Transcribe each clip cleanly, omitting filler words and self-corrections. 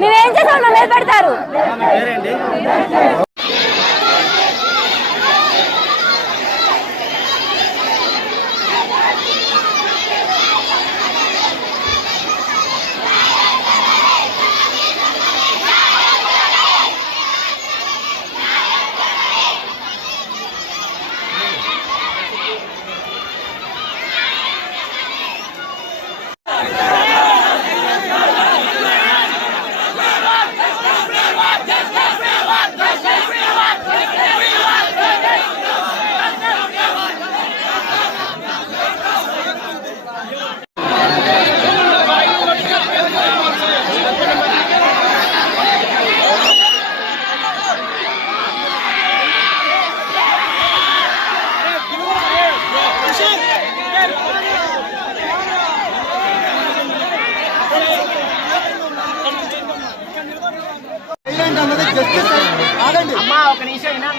మేమేం చేసాం మీద పెడతారు.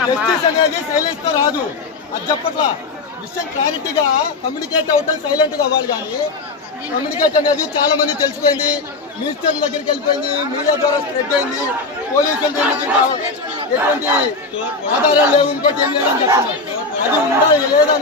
జస్టిస్ అనేది సైలెన్స్ తో రాదు. అది చెప్పట్లా విషయం క్లారిటీగా కమ్యూనికేట్ అవటం సైలెంట్ గా అవ్వాలి. కానీ కమ్యూనికేట్ అనేది చాలా మంది తెలిసిపోయింది, మినిస్టర్ దగ్గరికి వెళ్ళిపోయింది, మీడియా ద్వారా స్ప్రెడ్ అయింది. పోలీసులు ఎటువంటి ఆధారాలు లేవు, ఇంకోటి ఏం లేదని చెప్తున్నారు. అది ఉందా లేదా